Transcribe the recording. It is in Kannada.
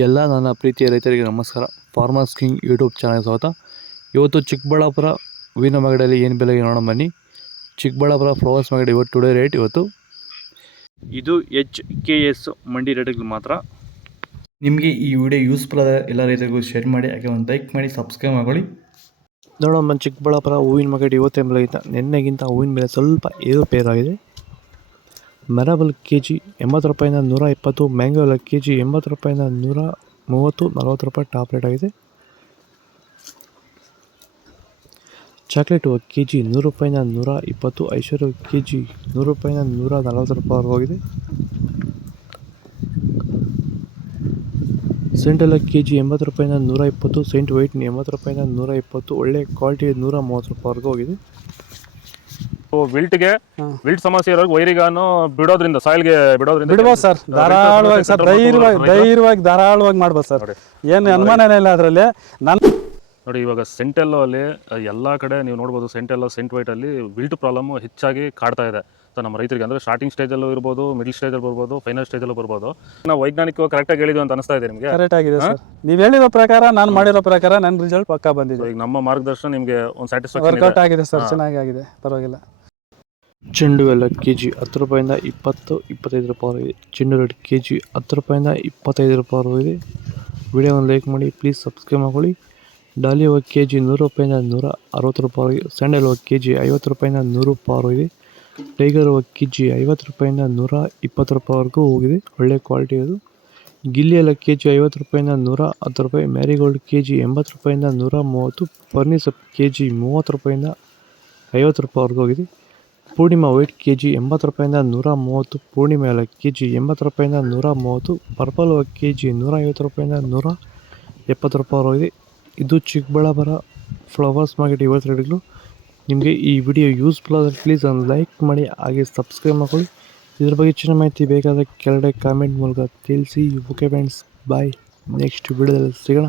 ಎಲ್ಲ ನನ್ನ ಪ್ರೀತಿಯ ರೈತರಿಗೆ ನಮಸ್ಕಾರ. ಫಾರ್ಮರ್ಸ್ ಕಿಂಗ್ ಯೂಟ್ಯೂಬ್ ಚಾನಲ್ ಸ್ವಾಗತ. ಇವತ್ತು ಚಿಕ್ಕಬಳ್ಳಾಪುರ ಹೂವಿನ ಮಾರ್ಕೆಟಲ್ಲಿ ಏನು ಬೆಲೆಗೆ ನೋಡೋಣ ಬನ್ನಿ. ಚಿಕ್ಕಬಳ್ಳಾಪುರ ಫ್ಲವರ್ಸ್ ಮಾರ್ಕೆಟ್ ಇವತ್ತು ಟುಡೇ ರೇಟ್ ಇವತ್ತು ಇದು HKS ಮಂಡಿ ರೇಟ್ಗಳು ಮಾತ್ರ. ನಿಮಗೆ ಈ ವಿಡಿಯೋ ಯೂಸ್ಫುಲ್ ಆದ ಎಲ್ಲ ರೈತರಿಗೂ ಶೇರ್ ಮಾಡಿ, ಹಾಗೆ ಒಂದು ಲೈಕ್ ಮಾಡಿ, ಸಬ್ಸ್ಕ್ರೈಬ್ ಮಾಡ್ಕೊಳ್ಳಿ. ನೋಡೋಣ ಚಿಕ್ಕಬಳ್ಳಾಪುರ ಹೂವಿನ ಮಾರ್ಕೆಟ್ ಇವತ್ತೇ ಬೆಲೆಗಿಂತ ನಿನ್ನೆಗಿಂತ ಹೂವಿನ ಬೆಲೆ ಸ್ವಲ್ಪ ಏರುಪೇರಾಗಿದೆ. ಮೆರಬಲ್ ಕೆಜಿ 80 ರೂಪಾಯಿಂದ 120, ಮ್ಯಾಂಗೋ ಎಲ್ಲ ಕೆಜಿ 80 ರೂಪಾಯಿಂದ 130, 40 ರೂಪಾಯಿ ಟಾಪ್ ರೇಟ್ ಆಗಿದೆ. ಚಾಕ್ಲೇಟ್ ಕೆಜಿ 100 ರೂಪಾಯಿಂದ 120, ಐಶ್ವರ್ಯ ಕೆಜಿ 100 ರೂಪಾಯಿಂದ 140 ರೂಪಾಯಿ ಹೋಗಿದೆ. ಸೆಂಟ್ ಎಲ್ಲ ಕೆಜಿ 80 ರೂಪಾಯಿಂದ 120, ಸೆಂಟ್ ವೈಟ್ 80 ರೂಪಾಯಿಂದ 120, ಒಳ್ಳೆ ಕ್ವಾಲಿಟಿ 130 ರೂಪಾಯಿವರೆಗೂ ಹೋಗಿದೆ. ವಿಲ್ಟ್ ಸಮಸ್ಯೆ ಇರೋರು ವೈರಿಗಾನು ಬಿಡೋದ್ರಿಂದ ಸಾಯಿಲ್ಗೆ ಬಿಡ್ಬೋದು ಸರ್. ಧಾರಾಳವಾಗಿ ಸರ್, ಧೈರ್ಯವಾಗಿ ಧಾರಾಳವಾಗಿ ಮಾಡ್ಬೋದು ಸರ್. ಏನು ಅನುಮಾನನೇ ಇಲ್ಲ ಅದರಲ್ಲಿ. ನೋಡಿ, ಇವಾಗ ಸೆಂಟೆಲ್ಲೋ ಅಲ್ಲಿ ಎಲ್ಲ ಕಡೆ ನೀವು ನೋಡ್ಬೋದು, ಸೆಂಟೆಲ್ಲೋ ಸೆಂಟ್ ವೈಟ್ ಅಲ್ಲಿ ವಿಲ್ಟ್ ಪ್ರಾಬ್ಲಮ್ ಹೆಚ್ಚಾಗಿ ಕಾಡ್ತಾ ಇದೆ. ಸೊ ನಮ್ಮ ರೈತರಿಗೆ ಅಂದ್ರೆ ಸ್ಟಾರ್ಟಿಂಗ್ ಸ್ಟೇಜಲ್ಲೂ ಇರ್ಬೋದು, ಮಿಡಲ್ ಸ್ಟೇಜಲ್ಲಿ ಬರ್ಬೋದು, ಫೈನಲ್ ಸ್ಟೇಜಲ್ಲೂ ಬರ್ಬೋದು. ನಾವು ವೈಜ್ಞಾನಿಕವಾಗಿ ಕರೆಕ್ಟಾಗಿ ಹೇಳಿದ್ವಿ ಅಂತ ಅನಿಸ್ತಾ ಇದೆ ನಿಮಗೆ? ಕರೆಕ್ಟ್ ಆಗಿದೆ ಸರ್. ನೀವು ಹೇಳಿರೋ ಪ್ರಕಾರ, ನಾನು ಮಾಡಿರೋ ಪ್ರಕಾರ ನನ್ನ ರಿಸಲ್ಟ್ ಪಕ್ಕಾ ಬಂದಿದೆ. ಈಗ ನಮ್ಮ ಮಾರ್ಗದರ್ಶನ ನಿಮಗೆ ಒಂದು ಸ್ಯಾಟಿಸ್ಫ್ಯಾಕ್ಷನ್ ವರ್ಕೌಟ್ ಆಗಿದೆ ಸರ್, ಚೆನ್ನಾಗಿ ಆಗಿದೆ, ಪರವಾಗಿಲ್ಲ. ಚೆಂಡು ಎಲ್ಲ ಕೆಜಿ 10 ರೂಪಾಯಿಂದ 20, 25 ರೂಪಾಯಿ ಇದೆ. ಚೆಂಡು ರೇಟ್ ಕೆಜಿ 10 ರೂಪಾಯಿಂದ 25 ರೂಪಾಯಿ ಇದೆ. ವಿಡಿಯೋವನ್ನು ಲೈಕ್ ಮಾಡಿ, ಪ್ಲೀಸ್ ಸಬ್ಸ್ಕ್ರೈಬ್ ಮಾಡ್ಕೊಳ್ಳಿ. ಡಾಲಿ ಹೂವು ಕೆಜಿ 100 ರೂಪಾಯಿಂದ 160 ರೂಪಾಯಿ. ಸ್ಯಾಂಡಲ್ ಹೂವು ಕೆಜಿ 50 ರೂಪಾಯಿಂದ 100 ರೂಪಾಯಿ ಇದೆ. ಟೈಗರ್ ಹೂವು ಕೆಜಿ 50 ರೂಪಾಯಿಂದ 120 ರೂಪಾಯಿವರೆಗೂ ಹೋಗಿದೆ, ಒಳ್ಳೆ ಕ್ವಾಲಿಟಿ ಅದು. ಗಿಲ್ಲಿ ಎಲ್ಲ ಕೆಜಿ 50 ರೂಪಾಯಿಂದ 110 ರೂಪಾಯಿ. ಮ್ಯಾರಿಗೋಲ್ಡ್ ಕೆಜಿ 80 ರೂಪಾಯಿಂದ 130. ಫರ್ನಿಸಪ್ ಕೆಜಿ 30 ರೂಪಾಯಿಂದ 50 ರೂಪಾಯಿವರೆಗೂ ಹೋಗಿದೆ. ಪೂರ್ಣಿಮಾ ವೈಟ್ ಕೆಜಿ 80 ರೂಪಾಯಿಂದ 130. ಪೂರ್ಣಿಮಾ ಎಲ್ಲ ಕೆಜಿ 80 ರೂಪಾಯಿಂದ 130. ಪರ್ಪಲ್ ಹೂವು ಕೆಜಿ 150 ರೂಪಾಯಿಂದ 170 ರೂಪಾಯಿ ಹೋಗಿದೆ. ಇದು ಚಿಕ್ಕಬಳ್ಳಾಪುರ ಫ್ಲವರ್ಸ್ ಮಾರ್ಕೆಟ್ ಇವತ್ತು ರೇಟ್ಗಳು. ನಿಮಗೆ ಈ ವಿಡಿಯೋ ಯೂಸ್ಫುಲ್ ಆದರೆ ಪ್ಲೀಸ್ ಒಂದು ಲೈಕ್ ಮಾಡಿ, ಹಾಗೆ ಸಬ್ಸ್ಕ್ರೈಬ್ ಮಾಡ್ಕೊಳ್ಳಿ. ಇದ್ರ ಬಗ್ಗೆ ಹೆಚ್ಚಿನ ಮಾಹಿತಿ ಬೇಕಾದರೆ ಕೆಳಗಡೆ ಕಾಮೆಂಟ್ ಮೂಲಕ ತಿಳಿಸಿ. ಓಕೆ ಫ್ರೆಂಡ್ಸ್, ಬಾಯ್. ನೆಕ್ಸ್ಟ್ ವಿಡಿಯೋದಲ್ಲಿ ಸಿಗೋಣ.